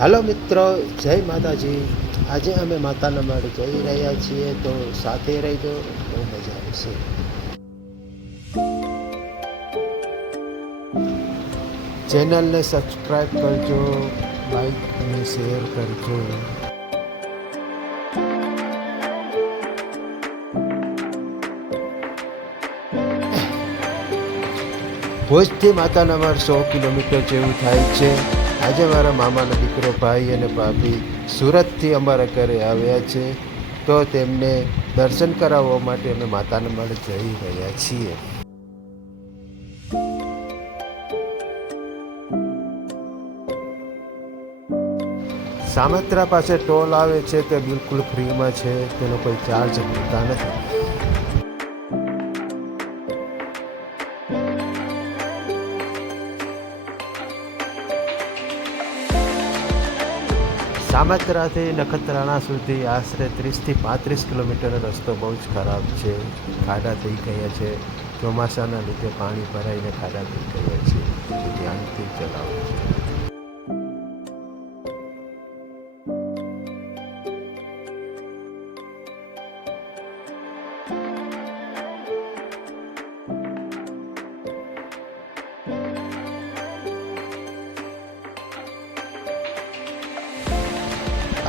હાલો મિત્રો, જય માતાજી. આજે અમે માતાના મઢ જઈ રહ્યા છીએ, તો સાથે રહેજો, બહુ મજા આવશે. ચેનલને સબસ્ક્રાઈબ કરજો, લાઈક અને શેર કરજો. ભુજથી માતાના મઢ 100 કિલોમીટર જેવું થાય છે. આજે મારા મામાનો દીકરો ભાઈ અને ભાભી સુરતથી અમારા ઘરે આવ્યા છે, તો તેમને દર્શન કરાવવા માટે અમે માતાના મઢ જઈ રહ્યા છીએ. સામત્રા પાસે ટોલ આવે છે, તે બિલકુલ ફ્રીમાં છે, તેનો કોઈ ચાર્જ હોતા નથી. સામત્રાથી નખત્રાણા સુધી આશરે 30થી 35 કિલોમીટરનો રસ્તો બહુ જ ખરાબ છે. ખાડા થઈ ગયા છે, ચોમાસાના લીધે પાણી ભરાઈને ખાડા થઈ ગયા છે. ધ્યાનથી ચલાવો.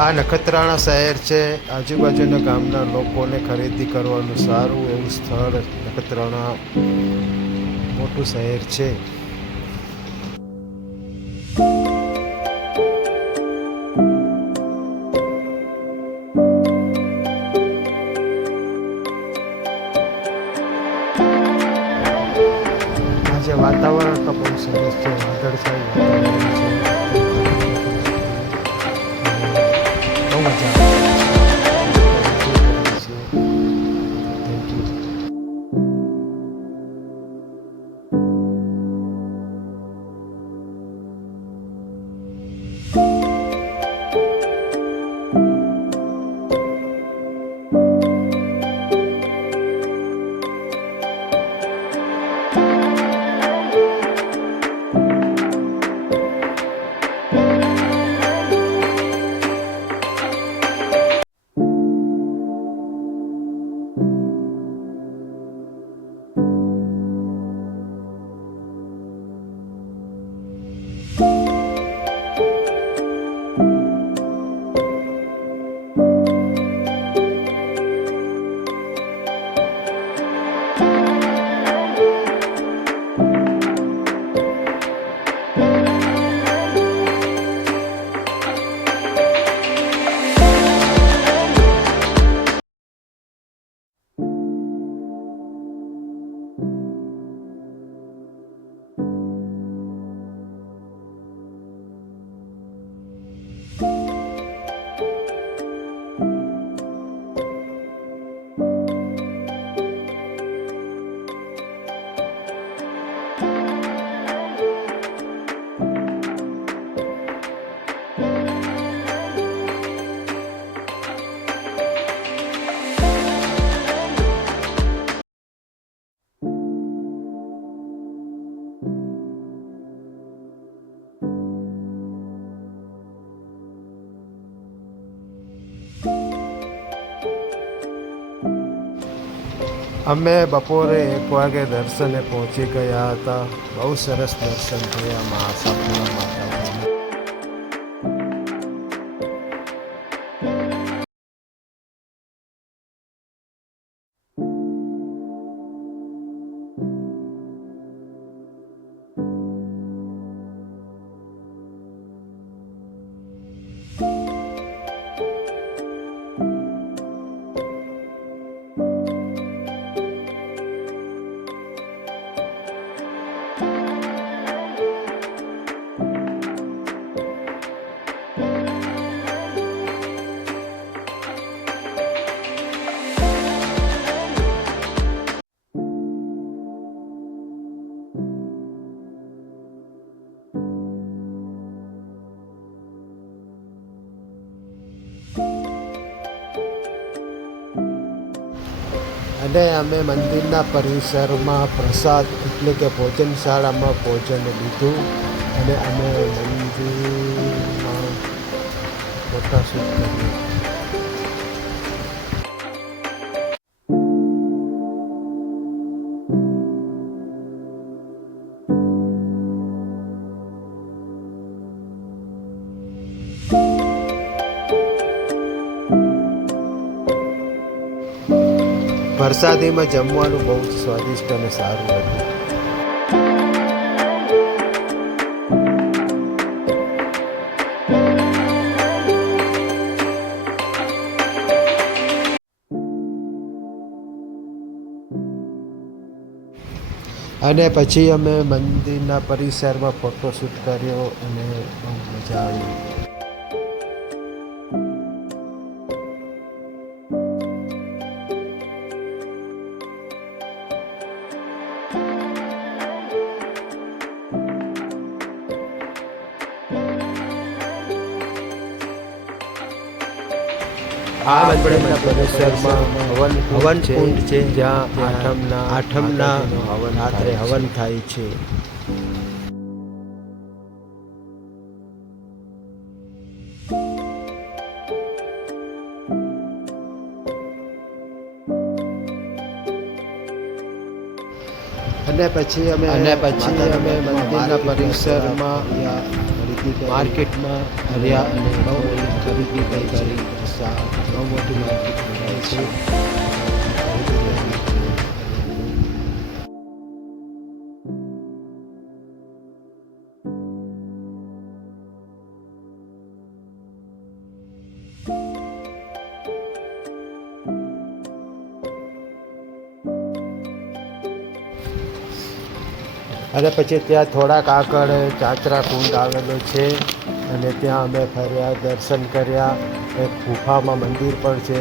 આ નખત્રાણા શહેર છે. આજુબાજુના ગામના લોકોને ખરીદી કરવાનું સારું એવું સ્થળ નખત્રાણા મોટું શહેર છે. આજે વાતાવરણ તો બહુ સરસ છે, વાદળછાયું વાતાવરણ છે. અમે બપોરે 1 વાગે દર્શને પહોંચી ગયા હતા. બહુ સરસ દર્શન થયા મા આશાપુરા માતાજીના. અને અમે મંદિરના પરિસરમાં પ્રસાદ એટલે કે ભોજનશાળામાં ભોજન લીધું અને અમે મંદિરમાં ફોટા શૂટ કર્યો. વરસાદીમાં જમવાનું બહુ જ સ્વાદિષ્ટ અને સારું હતું. અને પછી અમે મંદિરના પરિસરમાં ફોટોશૂટ કર્યો અને બહુ મજા આવી. આ મંદિરના પરિસરમાં હવન કુંડ છે જ્યાં આઠમના રાત્રે હવન થાય છે. અને પછી અમે મંદિરના પરિસરમાં માર્કેટમાં ફર્યા અને બહુ બધી ખરીદી કરી. બહુ મોટી માર્કેટ ભરાય છે. અને પછી ત્યાં થોડાક આગળ ચાચરા કુંડ આવેલો છે અને ત્યાં અમે ફર્યા, દર્શન કર્યા. એક ગુફામાં મંદિર પણ છે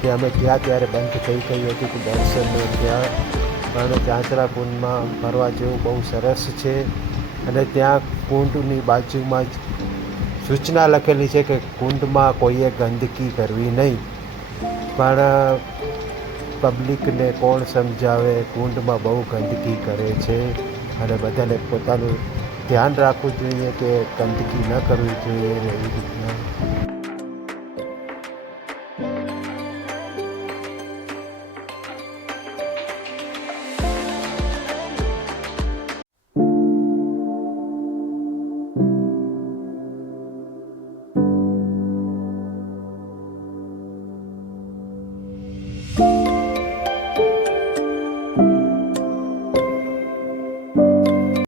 તે અમે ગયા ત્યારે બંધ થઈ ગઈ હતી કે દર્શનને ત્યાં પણ ચાચરા કુંડમાં ફરવા જેવું બહુ સરસ છે. અને ત્યાં કુંડની બાજુમાં જ સૂચના લખેલી છે કે કુંડમાં કોઈએ ગંદકી કરવી નહીં. પણ પબ્લિકને કોણ સમજાવે, કુંડમાં બહુ ગંદકી કરે છે અને બધાને પોતાનું ધ્યાન રાખવું જોઈએ કે ગંદકી ન કરવી જોઈએ એવી રીતના.